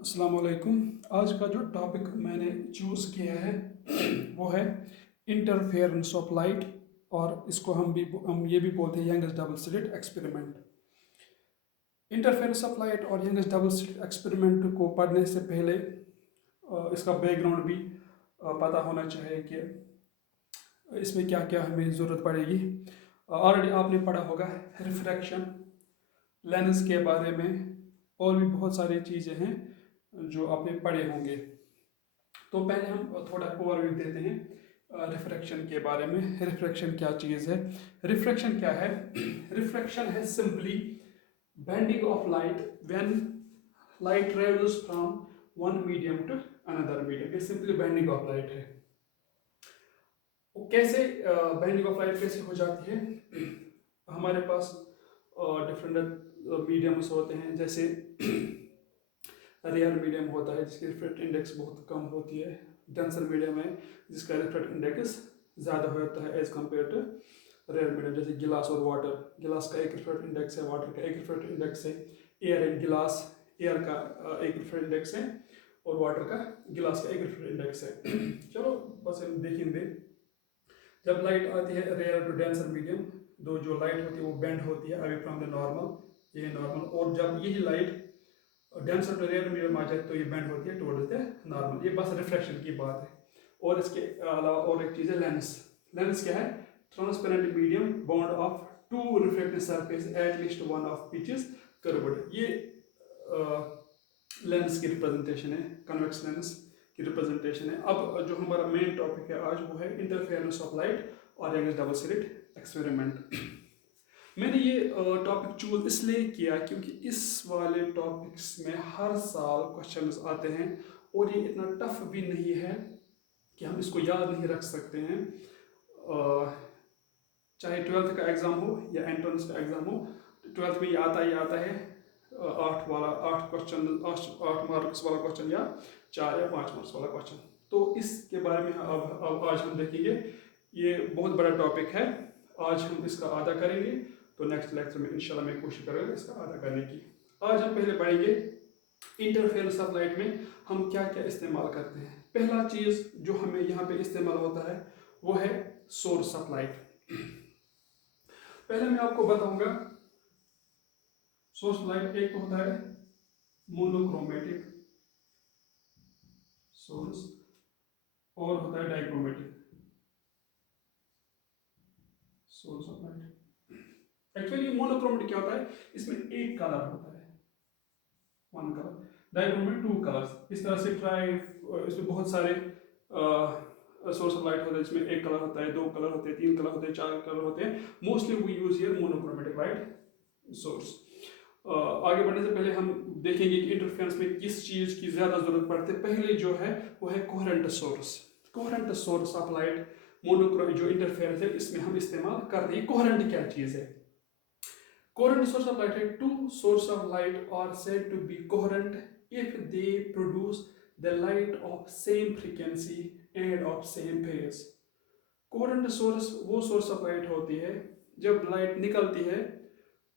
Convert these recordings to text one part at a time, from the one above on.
अस्सलाम वालेकुम। आज का जो टॉपिक मैंने चूज़ किया है वो है इंटरफेरेंस ऑफ लाइट, और इसको हम ये भी बोलते हैं Young's double slit experiment. Interference of light और यंगस डबल स्लिट एक्सपेरिमेंट को पढ़ने से पहले इसका बैकग्राउंड भी पता होना चाहिए कि इसमें क्या क्या हमें ज़रूरत पड़ेगी। ऑलरेडी आपने पढ़ा होगा रिफ्रैक्शन, लेंस के बारे में, और भी बहुत सारी चीज़ें हैं जो आपने पढ़े होंगे। तो पहले हम थोड़ा ओवरव्यू देते हैं रिफ्रैक्शन के बारे में। रिफ्रैक्शन क्या चीज़ है? रिफ्रैक्शन क्या है? रिफ्रैक्शन है simply bending of light when light travels from one medium to another medium. ये सिंपली बेंडिंग ऑफ लाइट है। वो कैसे बेंडिंग ऑफ लाइट कैसे हो जाती है? हमारे पास डिफरेंट मीडियम्स होते हैं, जैसे रेयर मीडियम होता है जिसकी रिफ्रैक्ट इंडेक्स बहुत कम होती है। डेंसर मीडियम है जिसका रिफ्रैक्ट इंडेक्स ज़्यादा होता है as compare to rare medium, जैसे गिलास और वाटर। गिलास का एक रिफ्रैक्ट इंडेक्स है, वाटर का एक रिफ्रैक्ट इंडेक्स है। एयर एंड गिलास, एयर का एक रिफ्रैक्ट इंडेक्स है और वाटर का, गिलास का एक रिफ्रैक्ट इंडेक्स है। चलो बस हम देखेंगे। जब लाइट आती है रेयर टू डेंसर मीडियम, दो जो लाइट होती है वो बेंड होती है अवे फ्रॉम द नॉर्मल, ये नॉर्मल। और जब यही light denser to rare medium आ जाए तो ये बेंड होती है टुवर्ड्स द नॉर्मल। ये बस रिफ्रैक्शन की बात है। और इसके अलावा और एक चीज़ है लेंस। लेंस क्या है? Transparent medium bond of two reflective surface at least one of which is curved. ये लेंस की रिप्रेजेंटेशन है, कन्वेक्स लेंस की रिप्रेजेंटेशन है। अब जो हमारा मेन टॉपिक है आज वो है इंटरफेरेंस ऑफ लाइट और यंगस डबल स्लिट एक्सपेरिमेंट। मैंने ये टॉपिक चूज इसलिए किया क्योंकि इस वाले टॉपिक्स में हर साल क्वेश्चंस आते हैं और ये इतना टफ भी नहीं है कि हम इसको याद नहीं रख सकते हैं। चाहे ट्वेल्थ का एग्ज़ाम हो या एंट्रेंस का एग्ज़ाम हो, ट्वेल्थ में ये आता है 8 मार्क्स वाला क्वेश्चन, या 4 या 5 मार्क्स वाला क्वेश्चन। तो इसके बारे में अब आज हम देखेंगे। ये बहुत बड़ा टॉपिक है, आज हम इसका आधा करेंगे, तो नेक्स्ट लेक्चर में इंशाल्लाह मैं कोशिश करूँगा इसका आधा करने की। आज हम पहले पढ़ेंगे इंटरफेरेंस ऑफ लाइट में हम क्या क्या इस्तेमाल करते हैं। पहला चीज़ जो हमें यहाँ पे इस्तेमाल होता है वो है सोर्स ऑफ लाइट। पहले मैं आपको बताऊंगा सोर्स लाइट एक होता है मोनोक्रोमेटिक सोर्स और होता है dichromatic source of light. Actually monochromatic क्या होता है? इसमें एक कलर होता है, one colour. Dichromatic two colours. इस तरह से इसमें बहुत सारे सोर्स ऑफ लाइट होते हैं जिसमें एक कलर होता है, दो कलर होते हैं, तीन कलर होते हैं, चार कलर होते हैं। Mostly we use here monochromatic light source. आगे बढ़ने से पहले हम देखेंगे कि इंटरफेरेंस में किस चीज़ की ज़्यादा ज़रूरत पड़ती है। पहले जो है वो है coherent source. Coherent source of light, monochrome जो इंटरफेरेंस है इसमें हम इस्तेमाल करते हैं। कोहेरेंट क्या चीज़ है? कोहेरेंट सोर्स ऑफ लाइट है two source of light are said to be coherent if they produce the light of same frequency and of same phase. Coherent source वो सोर्स ऑफ लाइट होती है जब light निकलती है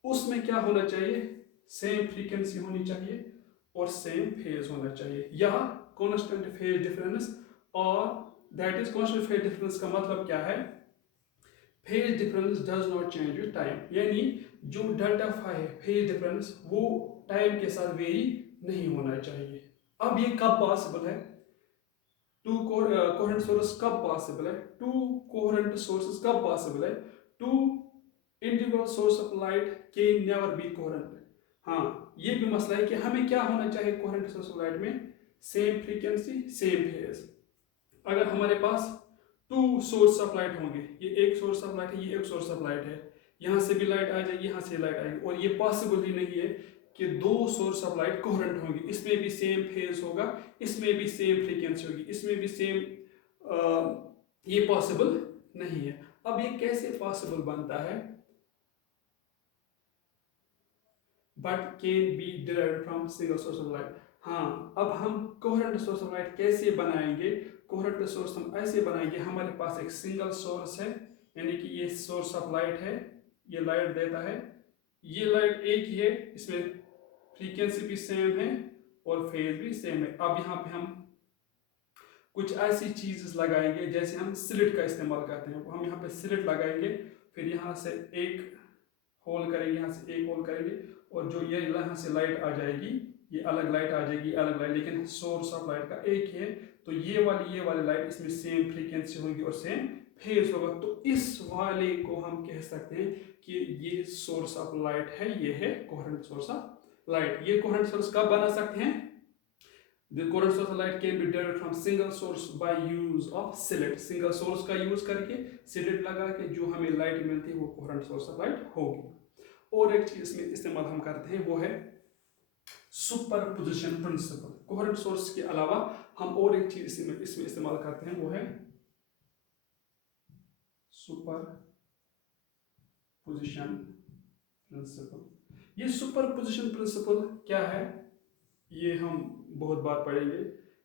उसमें क्या होना चाहिए? सेम फ्रीक्वेंसी होनी चाहिए और सेम फेज होना चाहिए, या कांस्टेंट फेज डिफरेंस। और that is constant phase difference का मतलब क्या है? Phase difference does not change with time, यानी जो डेल्टा फाई है फेज डिफरेंस वो टाइम के साथ वेरी नहीं होना चाहिए। अब ये कब पॉसिबल है? टू कोहेरेंट सोर्स कब पॉसिबल है? टू कोहेरेंट सोर्सेस कब पॉसिबल है? Two individual source of light can never be coherent. हाँ, ये भी मसला है कि हमें क्या होना चाहिए कोहेरेंट सोर्स ऑफ लाइट में? Same frequency, same phase. अगर हमारे पास टू सोर्स ऑफ लाइट होंगे, ये एक सोर्स ऑफ लाइट है, ये एक सोर्स ऑफ लाइट है, यहाँ से भी लाइट आ जाएगी, यहाँ से लाइट आएगी, और ये पॉसिबल ही नहीं है कि दो सोर्स ऑफ लाइट कोहेरेंट होंगे। इसमें भी सेम फेज होगा, इसमें भी सेम फ्रीक्वेंसी होगी, इसमें भी सेम, ये पॉसिबल नहीं है। अब ये कैसे पॉसिबल बनता है? But can be derived from single source of light. हाँ, अब हम कोहेरेंट सोर्स ऑफ लाइट कैसे बनाएंगे? कोहेरेंट सोर्स हम ऐसे बनाएंगे, हमारे पास एक सिंगल सोर्स है, यानी कि ये सोर्स ऑफ लाइट है, ये लाइट देता है, ये लाइट एक ही है, इसमें फ्रीक्वेंसी भी सेम है और फेज भी सेम है। अब यहाँ पे हम कुछ ऐसी चीज़ लगाएंगे, जैसे हम स्लिट का इस्तेमाल करते हैं, हम यहाँ पे स्लिट लगाएंगे, फिर यहाँ से एक होल करेंगे, यहाँ से एक होल करेंगे, और जो ये यहाँ से लाइट आ जाएगी, ये अलग लाइट आ जाएगी, अलग लाइट, लेकिन सोर्स ऑफ लाइट का एक है। तो ये वाली लाइट इसमें सेम फ्रीक्वेंसी होगी और सेम फेज होगा। तो इस वाले को हम कह सकते हैं कि ये सोर्स ऑफ लाइट है, ये है कोहेरेंट सोर्स ऑफ लाइट। ये कोहेरेंट सोर्स कब बना सकते हैं? The coherent source of light can be derived from single source by use of slit। Single source का यूज करके स्लिट लगा के जो हमें लाइट मिलती है वो कोहेरेंट सोर्स ऑफ लाइट होगी। और एक चीज इसमें इस्तेमाल हम करते हैं वो है सुपरपोजिशन प्रिंसिपल। कोहेरेंट सोर्स के अलावा हम और एक चीज इसमें इस्तेमाल करते हैं वो है सुपरपोजिशन प्रिंसिपल। ये सुपरपोजिशन प्रिंसिपल क्या है ये हम बहुत बार पढ़ेंगे।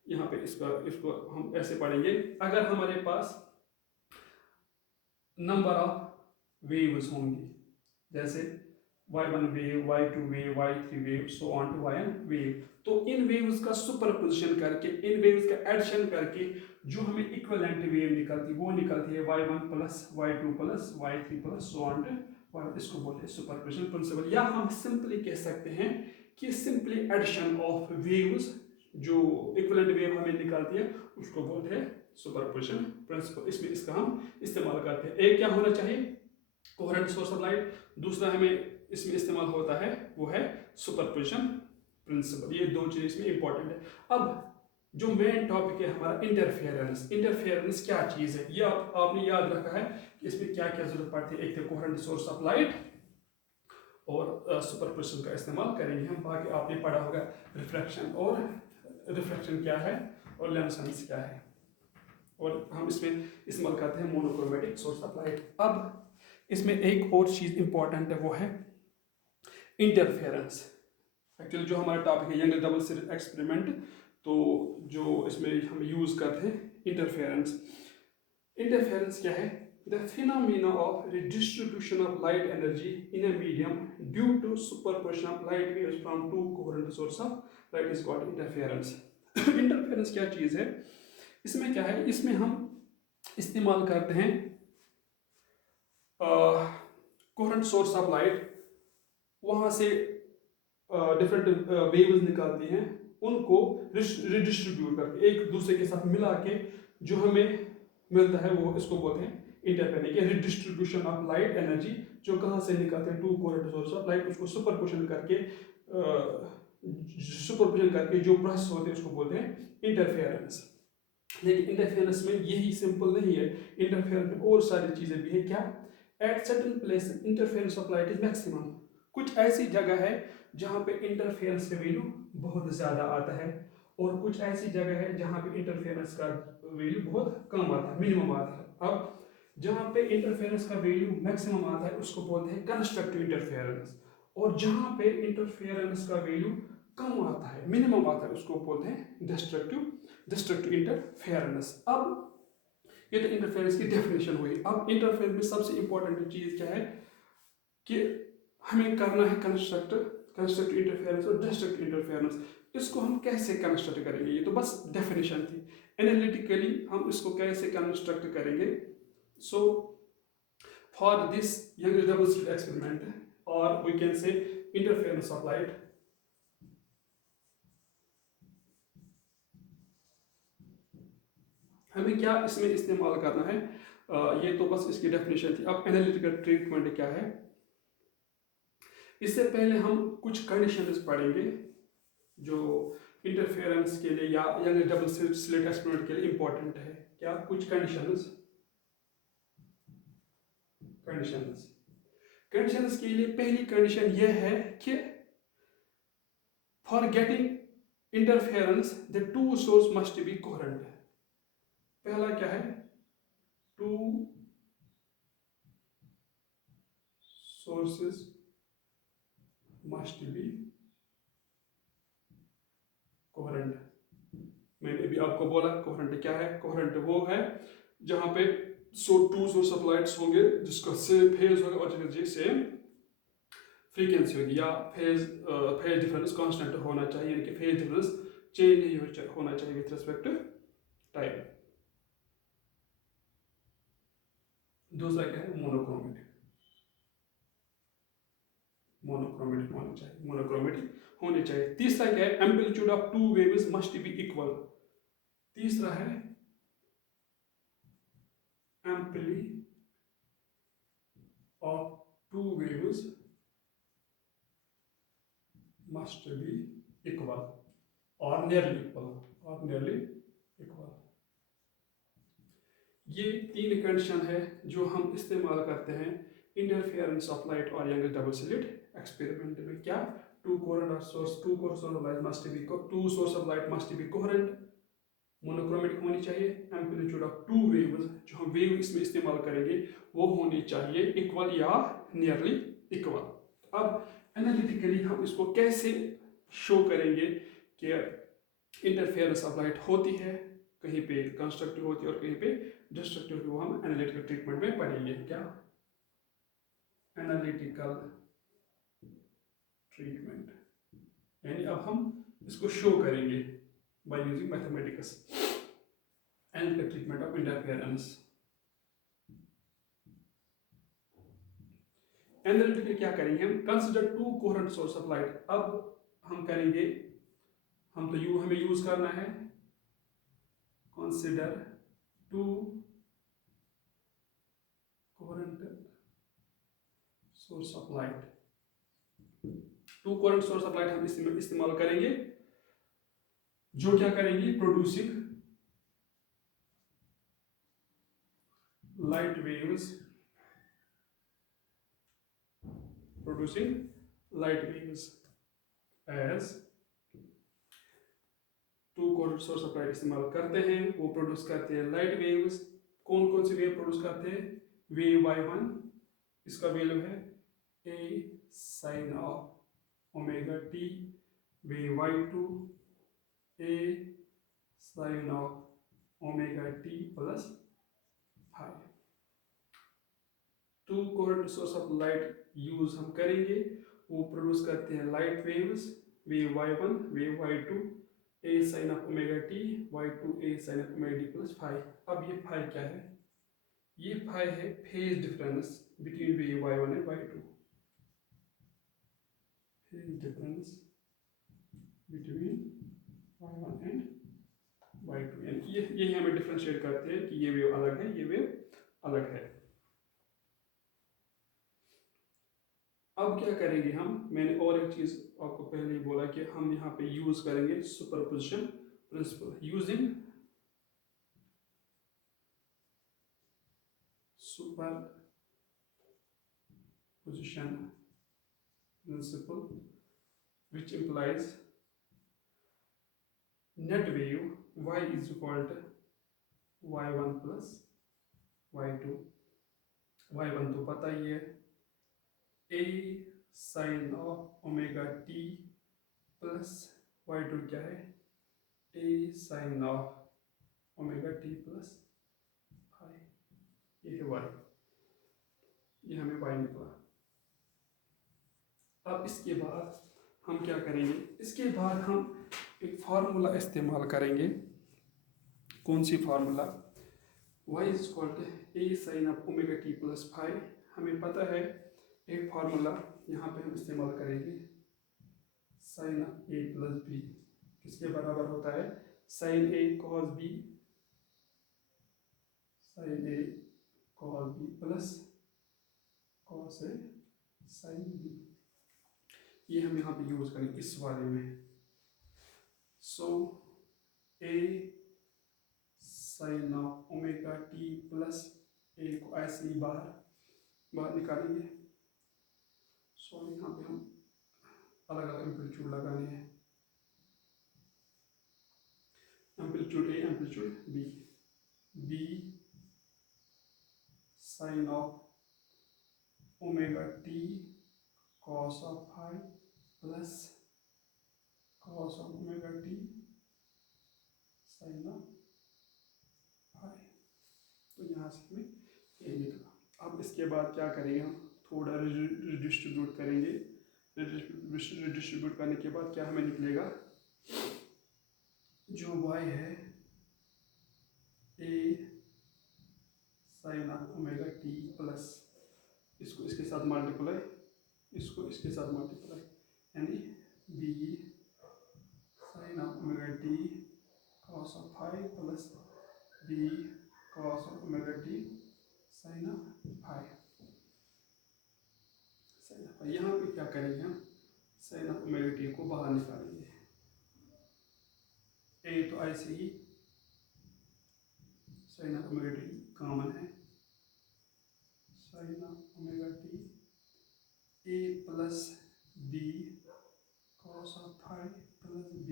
यहाँ पे इसको हम ऐसे पढ़ेंगे, अगर हमारे पास नंबर ऑफ वेव्स होंगी, जैसे y1 wave, y2 wave, y3 wave, so on to yn wave, तो इन वेव्स का सुपरपोजिशन करके, इन वेव्स का एडिशन करके जो हमें इक्विवेलेंट वेव निकलती वो निकलती है y1 plus y2 plus y3 plus so on to, इसको बोलते हैं सुपरपोजिशन प्रिंसिपल। या हम सिंपली कह सकते हैं कि सिंपली एडिशन ऑफ वेव्स, जो इक्विवेलेंट वेव हमें निकलती है उसको बोलते हैं सुपरपोजिशन प्रिंसिपल। इसमें इसका हम इस्तेमाल करते हैं। एक क्या होना चाहिए? Coherent source of light. दूसरा हमें इसमें इस्तेमाल होता है वो है सुपरपोजिशन प्रिंसिपल। ये दो चीज इसमें इंपॉर्टेंट है। अब जो मेन टॉपिक है हमारा इंटरफेरेंस। इंटरफेरेंस क्या चीज है ये आपने याद रखा है कि इसमें क्या क्या जरूरत पड़ती है। एक तो कोहेरेंट सोर्स ऑफ लाइट और सुपरपोजिशन का इस्तेमाल करेंगे हम। बाकी आपने पढ़ा होगा रिफ्लेक्शन, और रिफ्लेक्शन क्या है और लुमिनेसेंस क्या है, और हम इसमें इस्तेमाल करते हैं मोनोक्रोमेटिक सोर्स ऑफ लाइट। अब इसमें एक और चीज इंपॉर्टेंट है वो है इंटरफेरेंस। एक्चुअली जो हमारा टॉपिक है यंग डबल स्लिट एक्सपेरिमेंट, तो जो इसमें हम यूज करते हैं इंटरफेरेंस। इंटरफेरेंस क्या है? The phenomena of redistribution of light energy in a medium due to superposition of light waves from two coherent sources of light is called interference। Interference क्या चीज है? इसमें क्या है, इसमें हम इस्तेमाल करते हैं कोहेरेंट सोर्स ऑफ लाइट, वहां से डिफरेंट वेव्स निकालती हैं, उनको रिडिस्ट्रीब्यूट करके एक दूसरे के साथ मिला के जो हमें मिलता है वो इसको बोलते हैं इंटरफेरेंस। या रिडिस्ट्रीब्यूशन ऑफ लाइट एनर्जी जो कहाँ से निकलते हैं to coherent source of light, उसको सुपरपोजिशन करके जो प्रोसेस होते हैं उसको बोलते हैं इंटरफेरेंस। लेकिन इंटरफेरेंस में यही सिंपल नहीं है, इंटरफेरेंस में और सारी चीजें भी है। क्या? At certain place interference of light is maximum. कुछ ऐसी जगह है जहाँ पे इंटरफेरेंस का वैल्यू बहुत ज्यादा आता है, और कुछ ऐसी जगह है जहाँ पे इंटरफेरेंस का वैल्यू बहुत कम आता है, मिनिमम आता है। अब जहाँ पे इंटरफेरेंस का वैल्यू मैक्सिमम आता है उसको बोलते हैं कंस्ट्रक्टिव इंटरफेरेंस, और जहाँ पे इंटरफेरेंस का वैल्यू कम आता है, मिनिमम आता है, उसको बोलते हैं डिस्ट्रक्टिव इंटरफेरेंस। अब ये तो इंटरफेरेंस की डेफिनेशन हुई। अब इंटरफेरेंस में सबसे इंपॉर्टेंट चीज क्या है कि हमें करना है कंस्ट्रक्टिव इंटरफेरेंस और डिस्ट्रक्टिव इंटरफेरेंस। इसको हम कैसे कंस्ट्रक्ट करेंगे? ये तो बस डेफिनेशन थी। एनालिटिकली हम इसको कैसे कंस्ट्रक्ट करेंगे? So for this Young double slit experiment, और we can say interference of light, हमें क्या इसमें इस्तेमाल करना है? ये तो बस इसकी डेफिनेशन थी। अब एनालिटिकल ट्रीटमेंट क्या है? इससे पहले हम कुछ कंडीशंस पढ़ेंगे जो इंटरफेरेंस के लिए या यंग डबल स्लिट एक्सपेरिमेंट के लिए इंपॉर्टेंट है। क्या? कुछ कंडीशंस के लिए पहली कंडीशन यह है कि for getting interference the two source must be coherent. पहला क्या है? To sources must be coherent. मैंने भी आपको बोला कोहेरेंट क्या है। कोहेरेंट वो है जहां पे टू सोर्स ऑफ लाइट्स होंगे जिसका सेम फेज होगा और सेम फ्रीक्वेंसी होगी, या फेज डिफरेंस कांस्टेंट होना चाहिए, यानी कि फेज डिफरेंस चेंज नहीं होना चाहिए विथ रिस्पेक्ट टू टाइम। दूसरा क्या है, मोनोक्रोमेटिक। मोनोक्रोमेटिक होने चाहिए। तीसरा क्या है, amplitude of two waves must be equal. तीसरा है amplitude of two waves must be equal और नियरली इक्वल। ये तीन कंडीशन है जो हम इस्तेमाल करते हैं इंटरफेरेंस ऑफ लाइट और यंग डबल स्लिट एक्सपेरिमेंट में। क्या, two source of light must be coherent, monochromatic होनी चाहिए, एम्पलीट्यूड ऑफ टू वेव्स, जो हम वेव इसमें इस्तेमाल करेंगे वो होनी चाहिए इक्वल या नियरली इक्वल। अब एनालिटिकली हम इसको कैसे शो करेंगे कि इंटरफेरेंस ऑफ लाइट होती है, कहीं पे कंस्ट्रक्टिव होती है और कहीं पे डिस्ट्रक्टिव होती है, वो हम एनालिटिकल ट्रीटमेंट में पढ़ेंगे। क्या, एनालिटिकल ट्रीटमेंट, यानी अब हम इसको शो करेंगे by using mathematics, analytical treatment of interference. Analytically क्या करेंगे हम, consider two coherent source of light. अब हम करेंगे, हमें यूज करना है consider two coherent source of light. Two coherent source of light हम इस्तेमाल करेंगे, जो क्या करेंगे, producing light waves as two coherent source of light इस्तेमाल करते हैं, वो प्रोड्यूस करते हैं लाइट वेव्स। कौन कौन सी वेव प्रोड्यूस करते हैं, वेव y1, इसका वैल्यू है a sin of omega t, wave y2 a sin of omega t plus 5। To coherent source of light use हम करेंगे, वो प्रोड्यूस करते हैं light waves, wave y1 wave y2 a sin of omega t, y2 a sin of omega t plus 5। अब ये 5 क्या है, ये 5 है phase difference between wave y1 and y2, phase difference between y1 and y2, यानी यही हमें differentiate करते हैं कि ये वेव अलग है, ये वेव अलग है। अब क्या करेंगे हम, मैंने और एक चीज आपको पहले ही बोला कि हम यहाँ पे यूज करेंगे superposition principle. Using superposition principle which implies net wave y is equal to y1 plus y2। y1 तो पता ही है, a sin of omega t plus y2 क्या है, a sin of omega t plus 5। ये है y, ये हमें y निकला। अब इसके बाद हम क्या करेंगे, इसके बाद हम एक फार्मूला इस्तेमाल करेंगे। कौन सी formula, y is equal to a sin of omega t plus 5। हमें पता है एक फार्मूला यहाँ पे हम इस्तेमाल करेंगे, sin of a plus b किसके बराबर होता है, sin a cos b, sin a cos b plus cos a sin b। ये हम यहाँ पे यूज करेंगे इस वाले में। सो a sin of omega t plus a को ऐसे ही बाहर निकालेंगे। सो यहाँ पे हम अलग अलग एम्पलीट्यूड लगाने हैं, amplitude a amplitude b sin of omega t cos of 5 plus cos of omega t sin of 5। तो यहाँ से हमें ये निकला। अब इसके बाद क्या करेंगे, हम थोड़ा रिडिस्ट्रीब्यूट करेंगे डिस्ट्रीब्यूट करने के बाद क्या हमें निकलेगा, जो y है a sin of omega t plus इसको इसके साथ मल्टीप्लाई, इसको इसके साथ मल्टीप्लाई, यानी b sin of omega t cos of phi plus b cos of omega t sin of phi। यहाँ पे क्या करेंगे हम, sin ऑफ ओमेगा t को बाहर निकालेंगे, a तो ऐसे ही sin of omega t common है, sin of omega t a plus b cos of phi plus b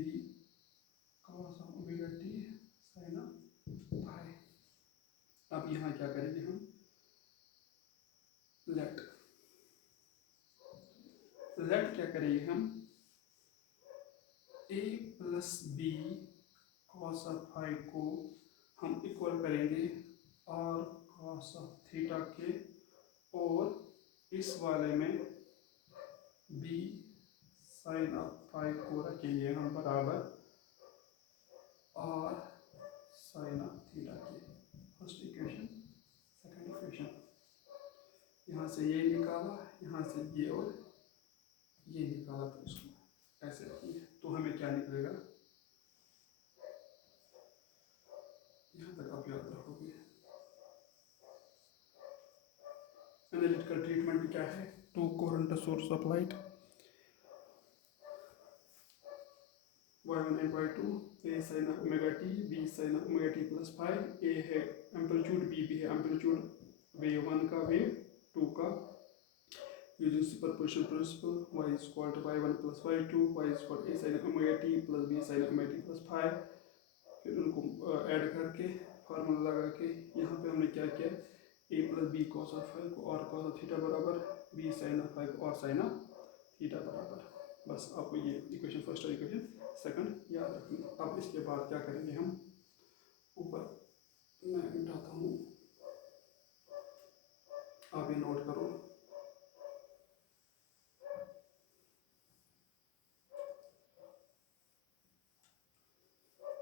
cos of omega t sin of phi। अब यहाँ क्या करेंगे हम, लेट क्या करेंगे हम, a plus b cos of phi को हम इक्वल करेंगे r cos ऑफ थीटा के, और इस वाले में b sin ऑफ phi को रखेंगे हम बराबर r sin ऑफ थीटा के। फर्स्ट इक्वेशन, सेकंड इक्वेशन, यहाँ से ये निकाला, यहाँ से ये और ये निकाला, तो इसको ऐसे रखेंगे, तो हमें क्या निकलेगा, यहाँ तक आप याद रखोगे। एनालिटिकल ट्रीटमेंट क्या है, two coherent source of light y1 and y2, a sin of omega t, b sin of omega t plus phi, a है एम्पलीट्यूड, b है एम्पलीट्यूड वेव 1 का, वेव 2 का, using superposition principle, y is equal to y1 plus y2, y is equal to a sin of omega t plus b sin of omega t plus phi। फिर उनको add करके formula लगा के यहाँ पे हमने क्या किया, a plus B cos of phi को और cos ऑफ थीटा बराबर b sin ऑफ phi को और sin ऑफ थीटा बराबर। बस आपको ये इक्वेशन फर्स्ट और इक्वेशन सेकंड याद रखना। अब इसके बाद क्या करेंगे हम, ऊपर मैं मिटाता हूँ, आप ये नोट करो।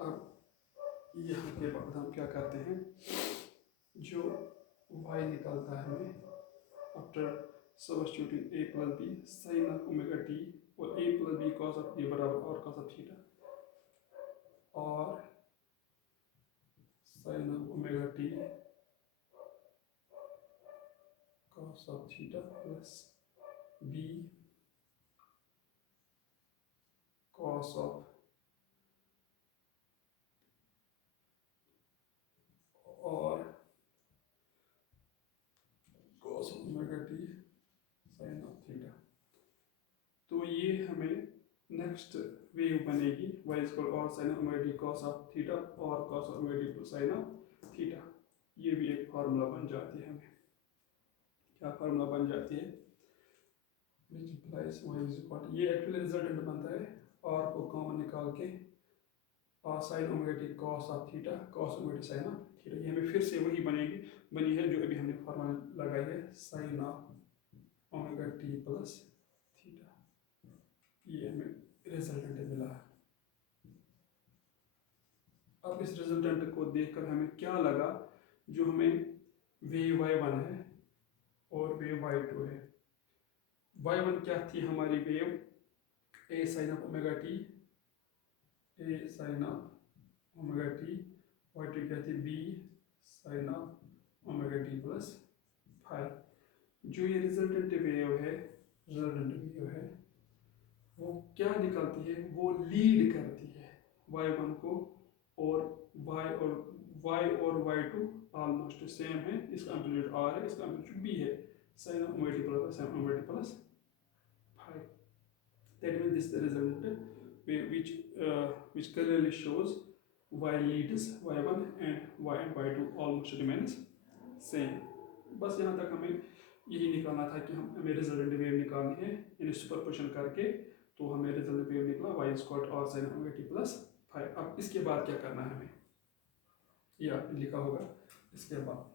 अब यहाँ के बाद हम क्या करते हैं, जो y निकलता है हमें after substituting a plus B sine of omega t और a plus B cos of A बराबर और कॉस ऑफ थीटा, और sine of omega t cos of theta plus b cos of और cos of omega t sine of theta. तो ये हमें next wave बनेगी y equal और sine omega t cos of theta और cos of omega t sine of theta. ये भी एक फार्मूला बन जाती है, हमें क्या फार्मूला बन जाती है, which implies y is equal, ये एक्चुअली रिजल्टेंट बनता है r को कॉमन निकाल के और sine omega t cos of theta cos omega t sine of theta. ये हमें फिर से वही बनी है जो अभी हमने फार्मूला लगाई है, sine of omega t plus theta. ये हमें रिजल्टेंट मिला है। अब इस रिजल्टेंट को देखकर हमें क्या लगा, जो हमें वेव y1 है और वेव y2 है। y1 क्या थी हमारी wave, a sine of omega t, a sine of omega t, y2 क्या थी b sine of omega t plus phi. जो ये रिजल्टेंट वेव है वो क्या निकलती है, वो लीड करती है y1 को, और y और y2 ऑलमोस्ट सेम है, इसका एम्पलीट्यूड r है, इसका एम्पलीट्यूड b है, sin of omega t plus sin of omega t plus phi। That means this is the result which clearly shows y leads y1 and y2 almost remains same। बस यहाँ तक हमें यही निकालना था कि हमें रिजल्टेंट वेव निकालनी है, यानी सुपरपोजिशन करके, तो हमें रिजल्टेंट वेव निकला y स्क्वायर और sin of omega t plus phi। अब इसके बाद क्या करना है हमें, ये आपने लिखा होगा, इसके बाद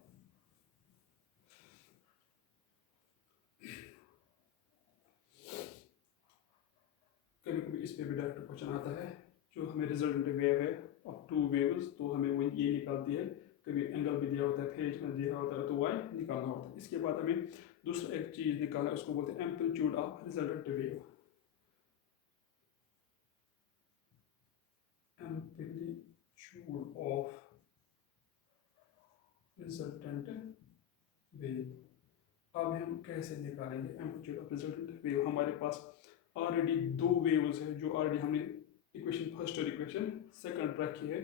कभी कभी इस पे भी डायरेक्ट क्वेश्चन आता है, जो हमें रिजल्टेंट वेव है ऑफ टू वेव्स, तो हमें वो ये निकालती है, कभी एंगल भी दिया होता है, फेज में दिया होता है, तो वाई निकालना होता है। इसके बाद हमें दूसरा एक चीज़ निकालना है, उसको बोलते हैं amplitude of resultant wave. Amplitude of resultant wave. अब हम कैसे निकालेंगे एम्पलीट्यूड ऑफ रिजल्टेंट वेव? हमारे पास ऑलरेडी दो वेव्स है जो ऑलरेडी हमने इक्वेशन फर्स्ट और इक्वेशन सेकंड रखी है।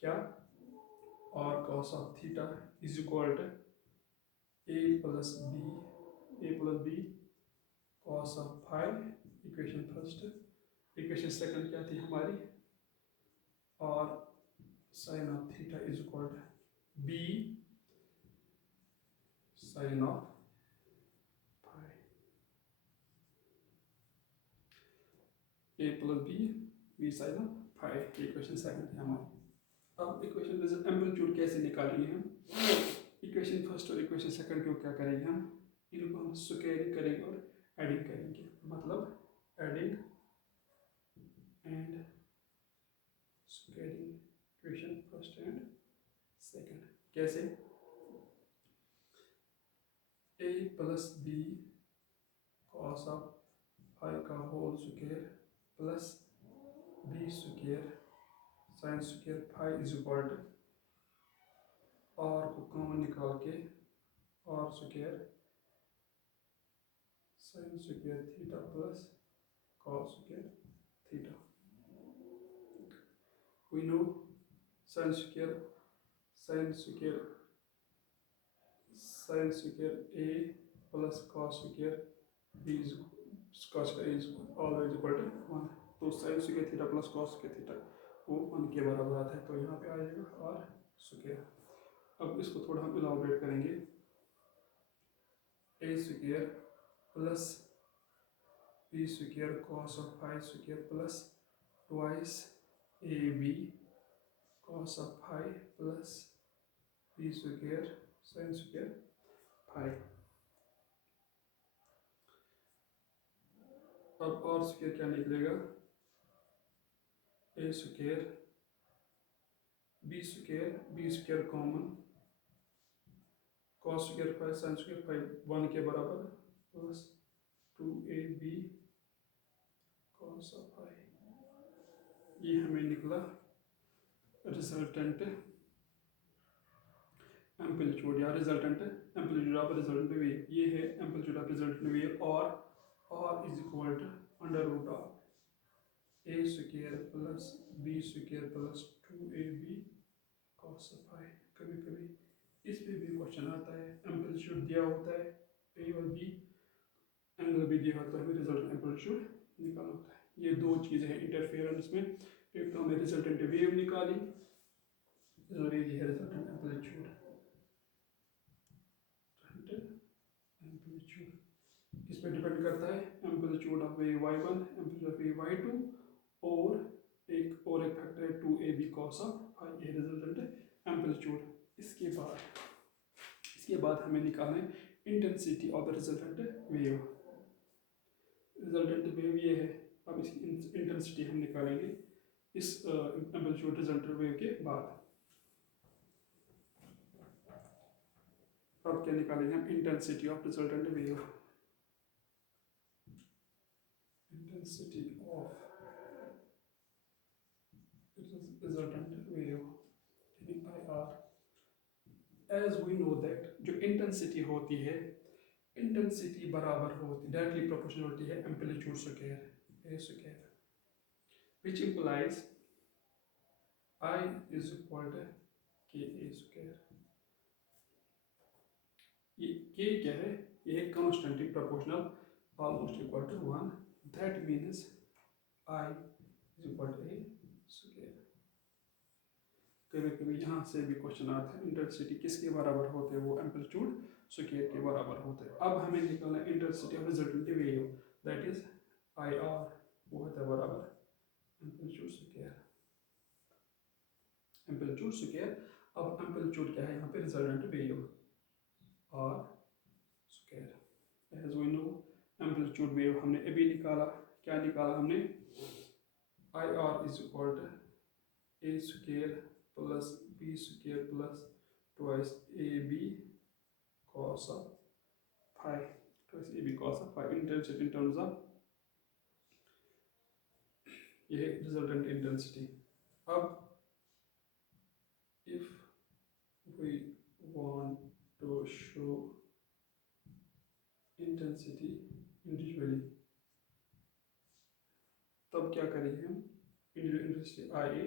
क्या? r cos of theta is equal to a plus b cos of phi, equation first. Equation second क्या थी हमारी? r sin of theta is equal to b sin of phi, a plus b sin of phi, equation second है हमारी। अब equation amplitude कैसे निकालेंगे हम? Equation first और इक्वेशन सेकंड को क्या करेंगे हम? इनको हम स्क्वायरिंग करेंगे और एडिंग करेंगे, मतलब adding and squaring equation first and second. कैसे? a plus b cos of phi का whole square plus b square sine square phi is equal to r को कॉमन निकाल के r square sine square theta plus cos square theta. we know sin square a plus cos square b is cos square is always equal to 1, तो sin square theta plus cos square theta वो 1 के बराबर आता है, तो यहाँ पे आ जाएगा r स्क्वायर। अब इसको थोड़ा हम इलाबोरेट करेंगे, a square plus b square cos of phi square plus twice ab cos of phi plus b square sin square phi। अब और स्क्वायर क्या निकलेगा? a square b square common cos square phi sin square phi 1 के बराबर plus 2ab cos of phi। ये हमें निकला resultant amplitude या resultant amplitude of resultant wave. ये है एम्पलीट्यूड ऑफ रिजल्टेंट वेव, और is equal to under root of a square plus b square plus 2ab cos of phi। कभी कभी इस पे भी क्वेश्चन आता है, एम्पलीट्यूड दिया होता है a और b, एंगल भी दिया होता है, हमें रिजल्टेंट एम्पलीट्यूड निकालना होता है। ये दो चीज़ें हैं इंटरफेरेंस में, एक तो हमें रिजल्टेंट वेव निकाली, जरूरी है रिजल्टेंट एम्पलीट्यूड। किस पे डिपेंड करता है? Amplitude of wave y1, amplitude of wave y2, और एक फैक्टर है 2ab cos ऑफ phi, ये रिजल्टेंट एम्पलीट्यूड। इसके बाद हमें निकालना है intensity of the resultant wave. Resultant wave ये है, अब इसकी इंटेंसिटी हम निकालेंगे इस एम्पलीट्यूड रिजल्टेंट वेव के बाद। अब क्या निकालेंगे हम? Intensity of resultant wave. Intensity of resultant wave IR। As we know that जो इंटेंसिटी होती है, इंटेंसिटी बराबर होती डायरेक्टली प्रोपोर्शनल होती है amplitude square, a square, which implies I is equal to KA square. ये k क्या है? ये है constantly proportional almost equal to 1, that means I is equal to a square. कभी कभी यहाँ से भी क्वेश्चन आता है, इंटेंसिटी किसके बराबर होते हैं? वो एम्पलीट्यूड स्क्वायर के बराबर होते हैं। अब हमें निकालना है intensity of resultant wave, that is IR, वो होता है बराबर एम्पलीट्यूड स्क्वायर। अब एम्पलीट्यूड क्या है यहाँ पे? Resultant wave R square. As we know amplitude wave हमने अभी निकाला क्या निकाला हमने, I R is equal to A square plus B square plus twice A B cos of phi, twice A B cos of phi intensity in terms of, ये resultant intensity. अब if we want to show intensity individually, तब क्या करेंगे हम, individual intensity IA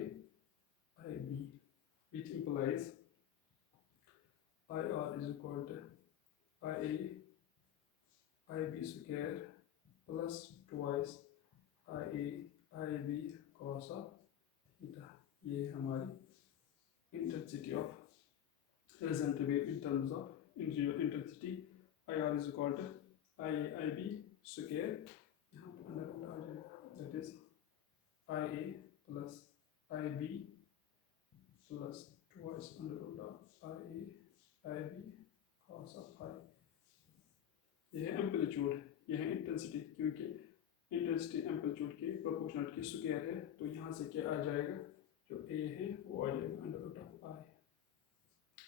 IB, which implies IR is equal to IA IB square plus twice IA IB cos of theta। ये हमारी intensity of resonant wave in terms of individual intensity। IR is equal to IA IB square, यहाँ पर under root आ जाएगा, that is IA plus IB plus twice under root of IA IB cos of phi। यह है amplitude, यह है intensity, क्योंकि intensity amplitude के proportional की स्क्वायर है, तो यहाँ से क्या आ जाएगा, जो A है वो आ जाएगा अंडर रूट ऑफ I।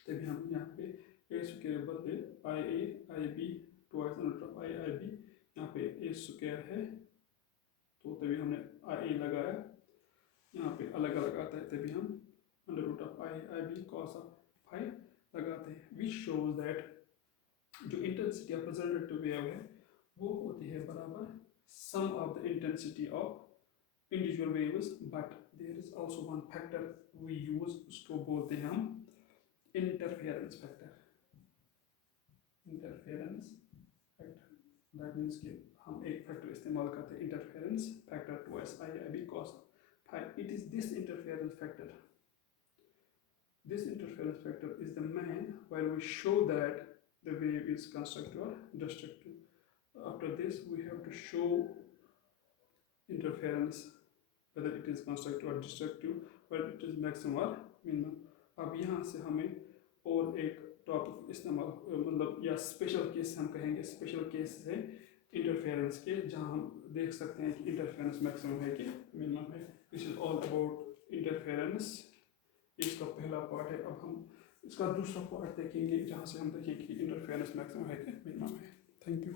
तभी हम यहाँ पे ए स्क्वायर बदले I A I B twice under of I I B, यहाँ पे ए स्क्वायर है तो तभी हमने आई ए लगाया, यहाँ पे अलग अलग आता है तभी हम under root of I I B cos of five लगाते हैं, विच शोज दैट जो इंटेंसिटी ऑफ रिजल्टेंट वेव है वो होती है बराबर sum of the intensity of individual waves, but there is also one factor we use, उसको बोलते हैं हम interference factor. Interference factor that means कि हम एक फैक्टर इस्तेमाल करते हैं interference factor twice I I B cos five. It is this interference factor, this interference factor is the main where we show that the wave is constructive or destructive. After this we have to show interference whether it is constructive or destructive, whether it is maximum or minimum। अब यहाँ से हमें और एक topic इस्तेमाल मतलब या special case हम कहेंगे, स्पेशल केस है इंटरफेरेंस के, जहाँ हम देख सकते हैं कि इंटरफेरेंस मैक्सिमम है कि मिनिमम है। This is all about interference, इसका पहला पार्ट है। अब हम इसका दूसरा पार्ट देखेंगे जहाँ से हम देखेंगे कि इंटरफेरेंस मैक्सिमम है कि मिनिमम है। Thank you.